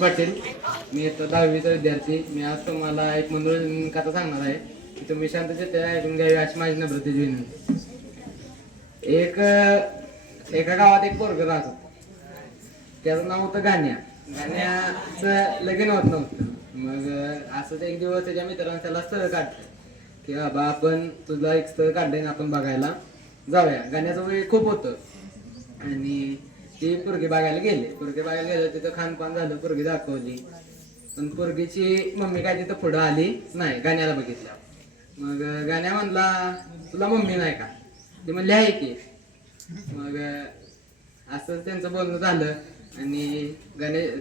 पाटील, मी आता 10वीचा विद्यार्थी. मी आज तुम्हाला एक मनोरंजन कथा सांगणार आहे की तुम्ही शांतचित्त ऐकून घ्यावी अशी माझी नम्रतेची विनंती. एक एका गावात एक पोरग राहत होतं. त्याचं नाव होतं गाण्या. गाण्याचं लगीन होत नव्हतं. मग असंच एक दिवस त्याच्या मित्रांनी त्याला स्थळ काढलं की बाबा आपण तुला एक स्थळ काढलंय, आपण बघायला जाऊया. गाण्याचं वय खूप होतं आणि ती पोरगी बघायला गेले. पोरगी बघायला गेलं, तिथं खानपान झालं, पोरगी दाखवली. पण पोरगीची मम्मी काय तिथं पुढं आली नाही गाण्याला बघितल्या. मग गाण्या म्हणला तुला मम्मी नाही का? ती म्हणली आहे की. मग असं त्यांचं बोलणं झालं आणि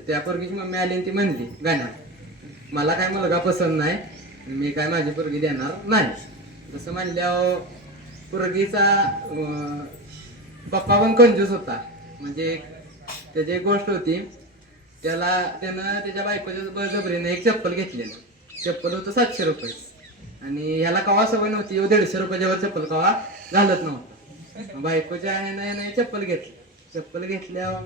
त्या पोरगीची मम्मी आली आणि ती म्हणली गाण्या मला काय मुलगा पसंत नाही, मी काय माझी पोरगी देणार नाही. तसं म्हणल्यावर पोरगीचा पप्पा पण कंजूस होता. म्हणजे त्याची एक गोष्ट होती, त्यानं त्याच्या बायकोच्या बळजबरीने एक चप्पल घेतलेलं. चप्पल होतं 700 रुपये आणि ह्याला कवा सवय नव्हती, 150 रुपयाच्या वर चप्पल कवा घालत नव्हतं. बायकोच्या याने चप्पल घेतली. चप्पल घेतल्यावर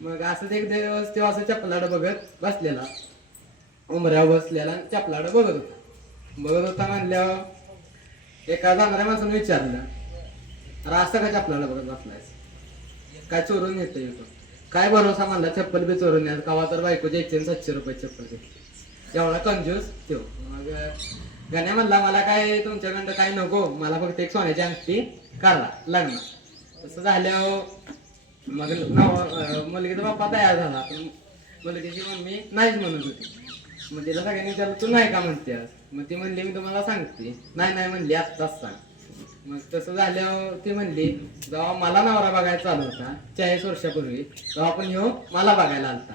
मग असंच एक दिवस तेव्हा असं चप्पलाडं बघत बसलेला, उमऱ्यावर बसलेला चप्पलाडं बघत होता म्हणल्यावर एका जाणाऱ्या माणसानं विचारलं, अरे असं का चप्पलाडं बघत बसलायस, काय चोरून येतं इथं? काय भरोसा म्हणला चप्पल बी चोरून येत कवा तर बायकोच्या 700 रुपये चप्पल घेतली. एवढा कंजूस तो. मग गाण्या म्हणला मला काय तुमच्याकडं काय नको, मला फक्त एक सोन्याची अंगठी करा लग्न. तसं झाल्यावर मग मुलगीचा बाप्पा तयार झाला, पण मुलगीची मम्मी नाहीच म्हणत होती. मग तिला सगळ्यांनी विचारलं तू नाही का म्हणते? मग ती म्हणली मी तुम्हाला सांगते. नाही म्हणली आत्ताच सांग. मग तसं झाल्यावर ती म्हणली जेव्हा मला नवरा बघायला चालू होता 40 वर्षापूर्वी, तेव्हा आपण ह्यो मला बघायला आलता.